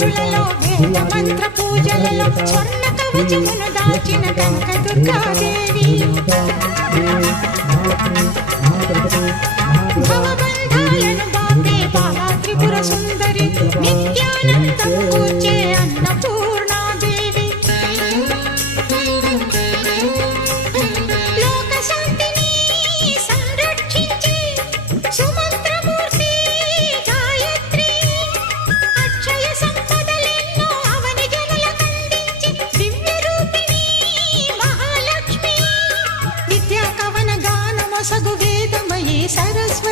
రాత్రులలో వేద మంత్ర పూజలలో స్వర్ణ కవచమును దాచిన కనక దుర్గాదేవి భవబంధాలను బాపే బాలా త్రిపుర సుందరి నిత్యానందం కూర్చే Sarasvati.